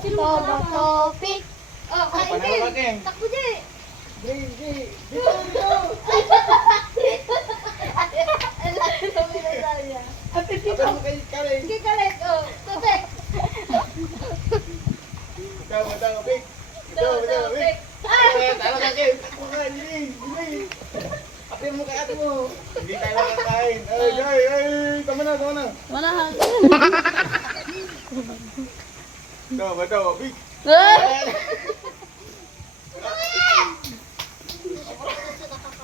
Topic. Oh, kain din. Takbo din. Ang laki ng pinasaya. Sige, kalit. Oh, tubig. Topic. Tubig. Apin mo kay ate mo. Hindi tayo makakain. Ay, tama na. Manahan. Topic.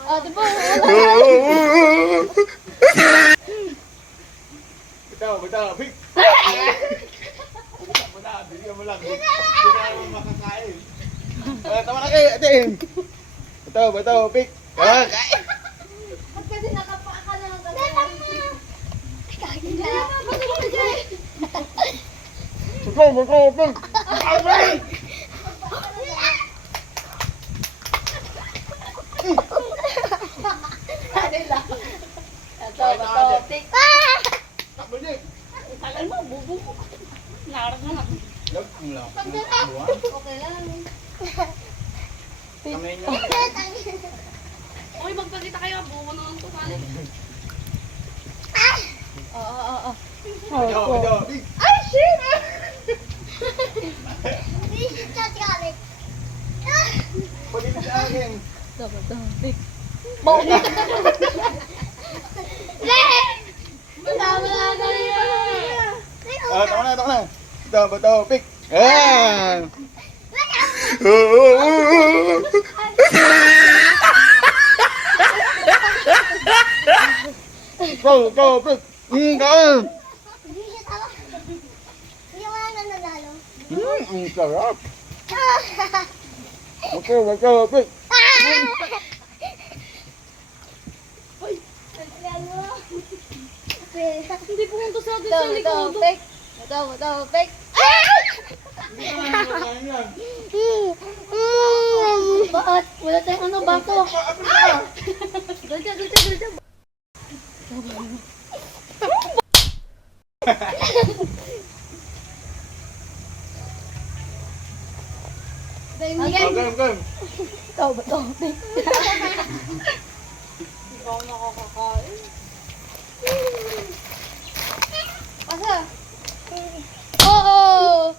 Ah, diba? Topic. Bigyan mo lang. Hindi tayo makakain. Tama na kayo, ate. Topic. Kain. Ba't kasi nakapaka ka na ng Topic. kanila. Topic. Takbo niya. Tagal mo, bubo ko. Nakarap na lang. Okay lang. Kamay niyo. Uy, magpagkita kayo. Bubo naman ko kanin. Oo. Topic. Ay, shit! Pwede na sa akin. Topic. Tama na yan. Tama na. Topic. Topic. Kain. Ang sarap. Topic. Hindi pumunta sa atin sa likod. Topic. Bakit? Wala tayong ano, bato. Dito. Game. Topic. Hindi ako nakakakain. Asa? Oo!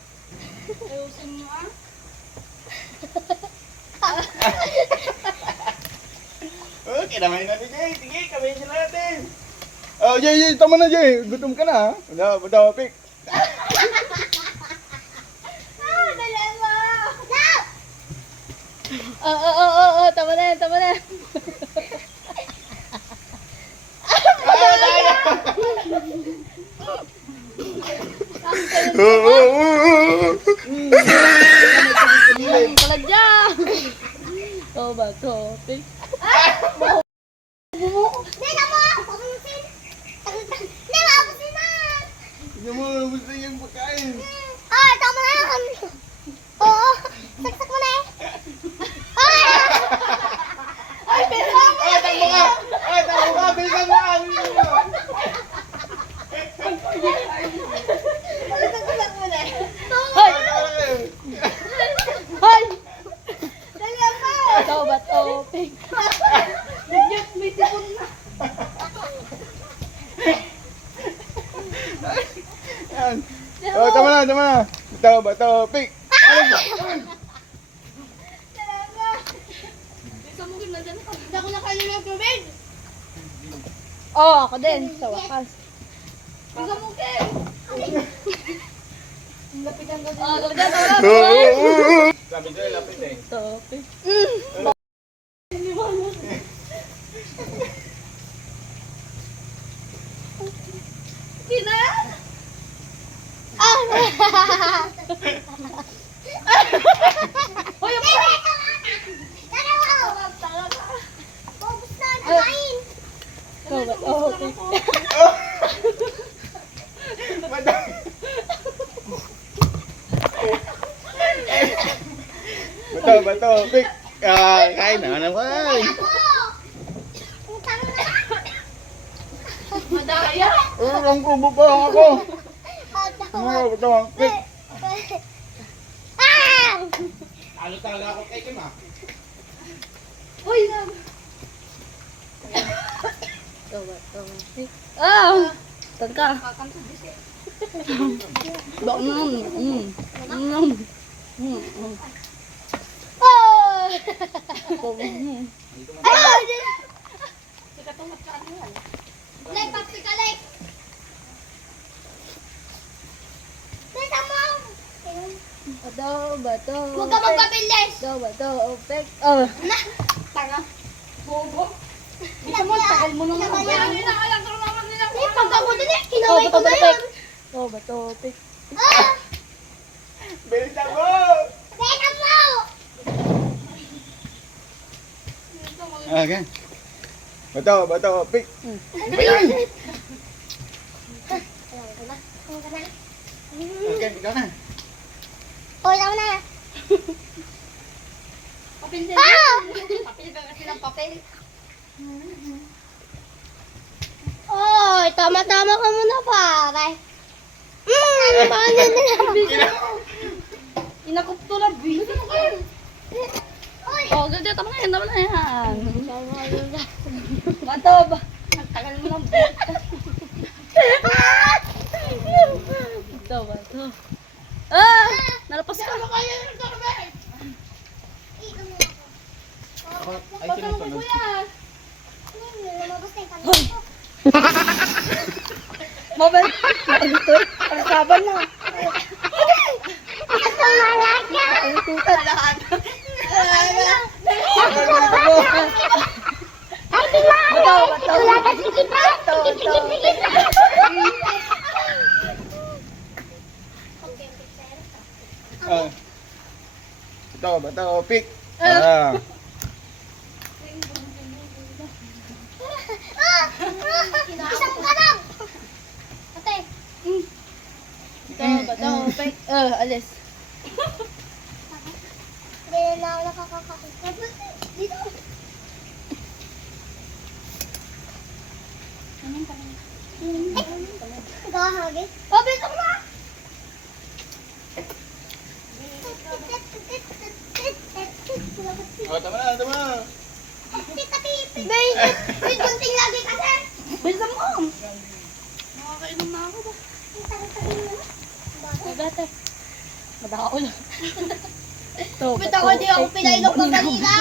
Ayusin mo ah. Okay, naman natin, Jay. Sige, kami sila natin. Jay, tama na, Jay. Gutom ka na, ha? Topic. Dali mo! Oo, tama na yan. Kalagya! Ito ba, topic? Dila mo! Pabusin! Dila, pabusin na! Hindi mo, gusto yung pagkain. Tama na yan! Oo! Saksak mo na eh! Ay, pero Takbo ka! Bilisan mo ka! saksak mo na eh! Hoy! Hoy! Dali mo! Ito ba, topic? Nagyot, may sipon na! Yan. Tama na. Topic. Hindi ako nakain ng tubig! Oo, ako din, sa wakas. Bisa mo, Ken! Lapitan ko din. Kalagya, Sabi ko, lapit eh. topic. Kina? Hoy, ang ito ba, topic? Madami. Topic. Kain na naman. Madaya! Ang kubo pa lang ako. Topic. Halos talaga ako kay Kim ah. Uy! Ah! Tangka. Kakanta dis eh. Bang. Oh! Ay! Sika tungat ka ano yan. Like, popsicle, like. Bisa mo. Bato, bato. Huwag ka magpabilis. Bato, bato, opek. Oh. Na. Tanga. Bobo. Bisa mo, tagal mo naman. Kaya Kaya nila, alam ko naman nila. Eh, pag ako din eh, Oh, kinaway ko bato, na bato, yun. opek. Oh, bato, opek. Ah! Bilisan mo! Bisa mo. Okay. Bato, bato, pick. Ayun ka na. Ayun ka na. Okay, ikaw na. Oh, ikaw na. Papel din. Ah! Papel ka kasi ng papel. Oh, tama-tama ka muna, pare. Ano ba ang ganda na? Inakop to na. Bisa mo kayo. Uy! Oh, ganda. Tama na yan, tama na yan. Bato ba? Ang tagal mo ng buta. Bato, bato. Ah! Nalapas ka. Ay, sinusunod. Lumabas na yung kamay ko. Mabal. Ito. Ang saban na. Ang malaki. Bato, bato. Wala kasi kita. Ah. Bato, bato, pick. Ah. Isang ka lang. Ate. Bato, bato, opek. Alis. Hindi na ako nakakakakita. Dito. Gahagis. Oh, bitok na. Oh, tama na, tama na. May gunting lagi kasi. Bilisan mo. Nakakainom na ako ba? Magate. Madaka ulo. Ito, Ba't ako di ako pinainom pa kanina?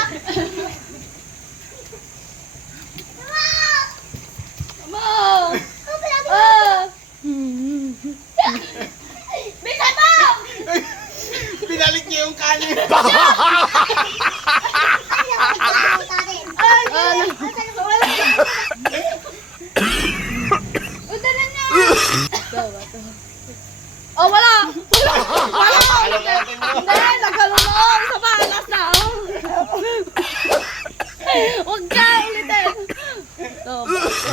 Mama! Ano ba lagi? Ah! Bisa mo! Pinalik niya yung kanin. Ito, bato. Oh, wala! Alam natin mo. Hindi, nagkalunong sa balas na. Huwag ka, ulitin. Ito, bato.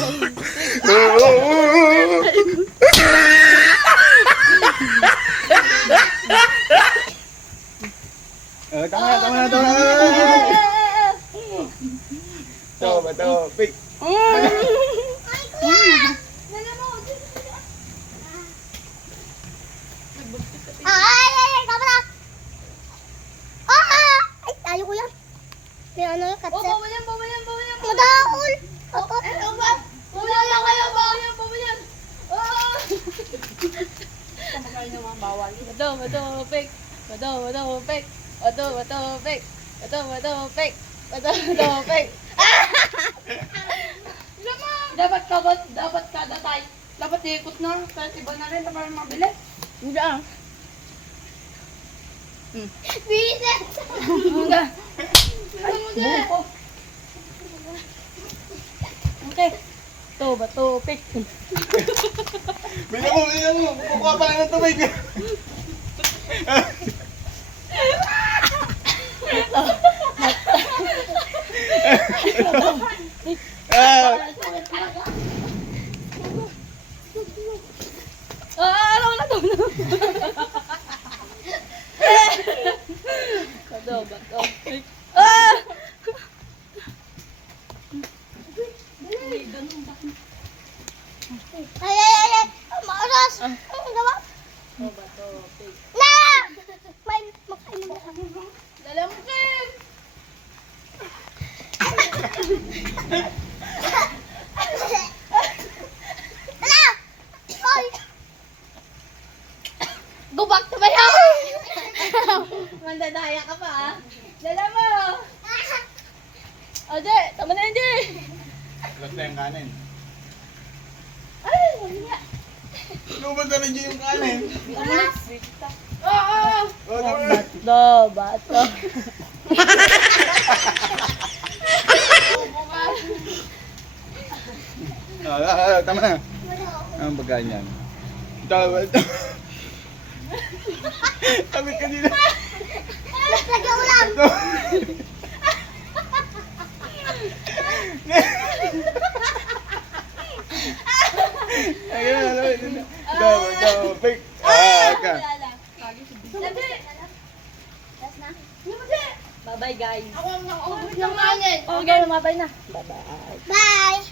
Tama na, tama na, tama na. Bato, bato, pick. Ay, kuya! Ay, tama na! Ah! Ay, tayo ko yan. May ano yung Oh, katsa. bawal yan, bawal yan, bawal yan. Madahol! Oo. Ano ba? Bawal lang kayo, bawal yan, bawal yan. Ah! Kumakain ng mga bawal. Bato, bato, pek. Bato, bato, pek. Bato, bato, pek. Bato, bato, pek. Bato, bato, pek. Dapat kada tayo. Dapat ikot na. Kahit iba na rin para mabilis. Hindi ah. Bisit! Hindi. Buko. Okay. Bato, bato, pek. Bilang mo. Kukuha pa lang ng tubig. Ah. Ano na to? Bato, bato, pek. Ah! Ay! Maaras! Ano gawa? Bato, bato, pek. Na! May makainom na kami. Dala mo Tumayo! Mandadaya ka pa ah. Dala mo. O, Jay. Tama na yun, Jay. Last na yung kanin. Ay, wala nga. Lubad na rin yung kanin. Oo! Oh, tama na. Bato, bato. Tama na. Ang pagkain yan. Ito. Sabit ka dito. Nag-ulam! Ito. Ayun, ito, pick. Ka. Bye-bye, guys. Ako ang nakaubos ng kanin. Okay, lumabay na. Bye-bye. Bye!